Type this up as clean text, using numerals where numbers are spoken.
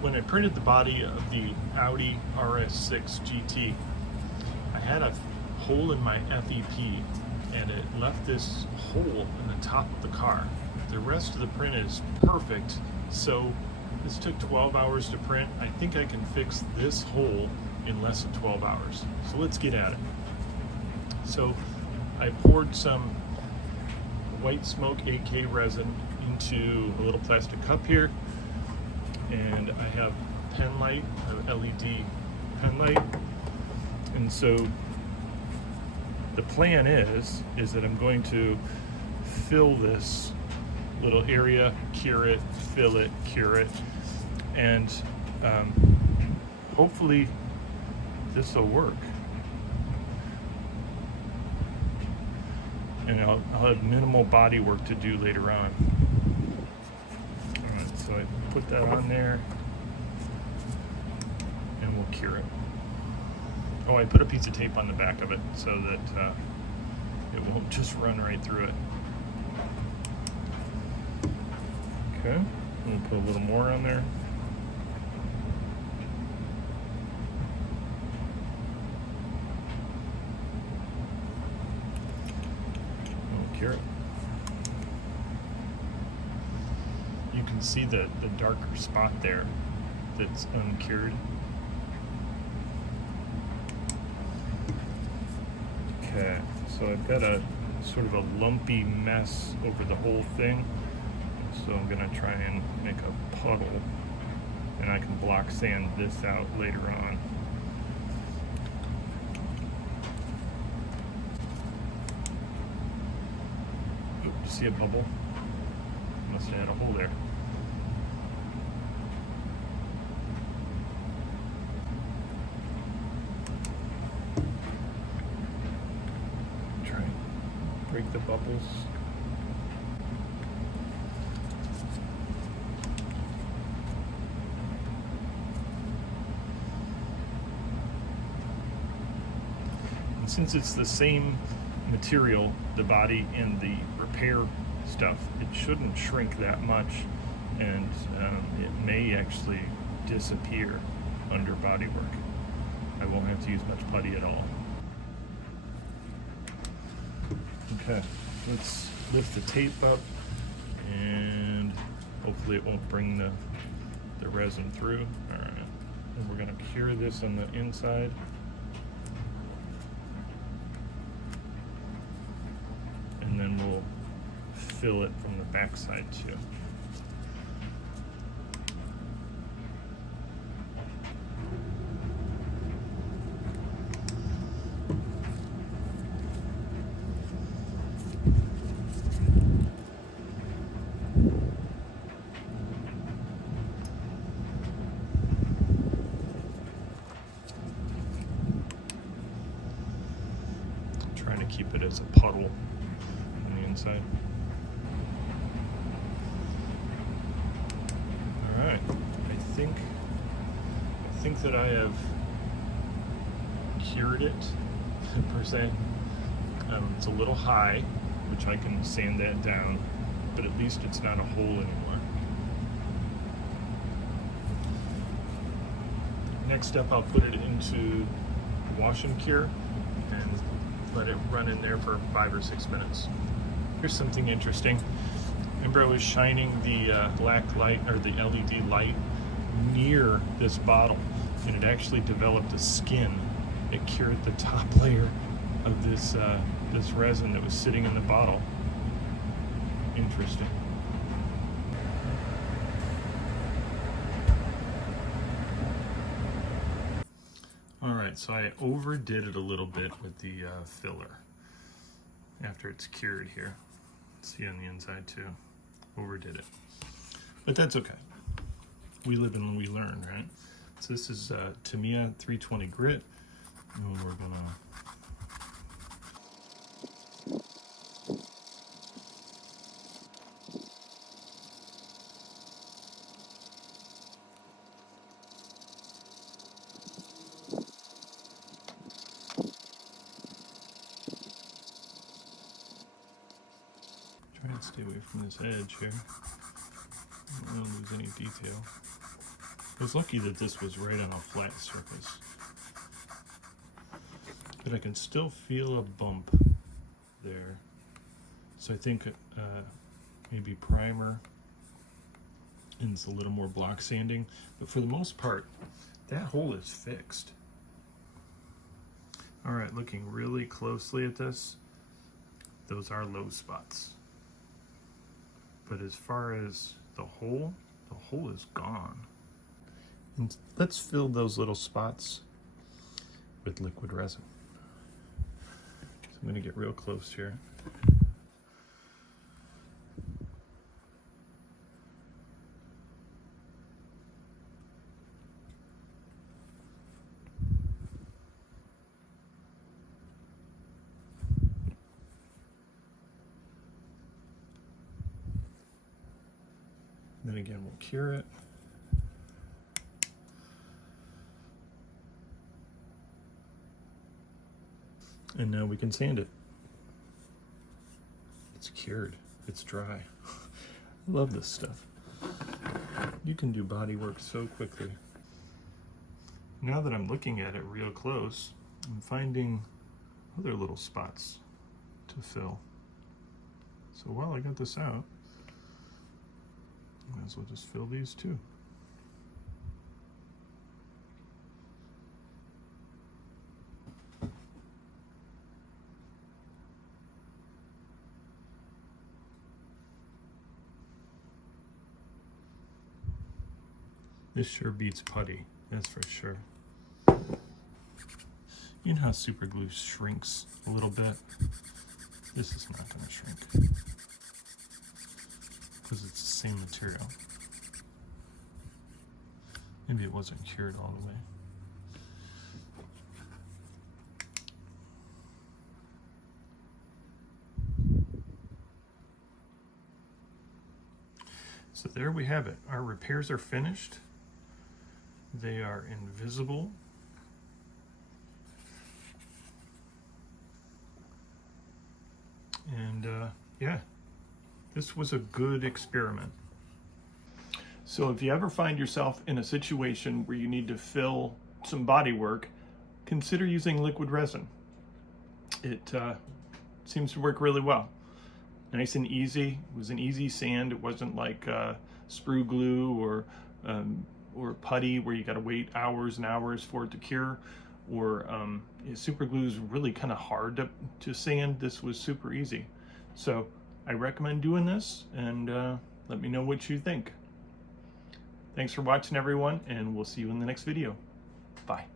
when I printed the body of the Audi RS6 GT, I had a hole in my FEP and it left this hole in the top of the car. The rest of the print is perfect, so this took 12 hours to print. I think I can fix this hole in less than 12 hours. So let's get at it. So I poured some white smoke AK resin into a little plastic cup here, and I have a pen light, an LED pen light. And so the plan is that I'm going to fill this little area, cure it, fill it, cure it, and hopefully this will work. And I'll have minimal body work to do later on. All right, so I put that on there and we'll cure it. Oh, I put a piece of tape on the back of it so that it won't just run right through it. Okay, I'm gonna put a little more on there. We'll cure it. You can see the darker spot there that's uncured. Okay, so I've got a sort of a lumpy mess over the whole thing. So I'm gonna try and make a puddle, and I can block sand this out later on. Oops, see a bubble? Must have had a hole there. Try and break the bubbles. Since it's the same material, the body and the repair stuff, it shouldn't shrink that much, and it may actually disappear under body work. I won't have to use much putty at all. Okay, let's lift the tape up, and hopefully it won't bring the resin through. All right, and we're gonna cure this on the inside. And then we'll fill it from the back side too. I'm trying to keep it as a puddle inside. All right, I think that I have cured it per se. It's a little high, which I can sand that down, but at least it's not a hole anymore. Next up, I'll put it into wash and cure and let it run in there for 5 or 6 minutes. Here's something interesting. Remember I was shining the black light, or the LED light, near this bottle, and it actually developed a skin. It cured the top layer of this resin that was sitting in the bottle. Interesting. All right, so I overdid it a little bit with the filler after it's cured here. See on the inside too. Overdid it. But that's okay. We live and we learn, right? So this is Tamiya 320 grit. And we're gonna stay away from this edge here. I don't lose any detail. I was lucky that this was right on a flat surface, but I can still feel a bump there. So I think maybe primer and it's a little more block sanding, but for the most part, that hole is fixed. All right, looking really closely at this, those are low spots. But as far as the hole is gone. And let's fill those little spots with liquid resin. So I'm gonna get real close here. Then again, we'll cure it. And now we can sand it. It's cured, it's dry. I love this stuff. You can do body work so quickly. Now that I'm looking at it real close, I'm finding other little spots to fill. So while I got this out, might as well just fill these too. This sure beats putty, that's for sure. You know how super glue shrinks a little bit? This is not going to shrink because it's the same material. Maybe it wasn't cured all the way. So there we have it. Our repairs are finished. They are invisible. And yeah, this was a good experiment. So if you ever find yourself in a situation where you need to fill some body work, consider using liquid resin. It seems to work really well. Nice and easy. It was an easy sand. It wasn't like sprue glue or putty where you got to wait hours and hours for it to cure. Or super glue is really kind of hard to sand. This was super easy. So I recommend doing this, and let me know what you think. Thanks for watching, everyone, and we'll see you in the next video. Bye.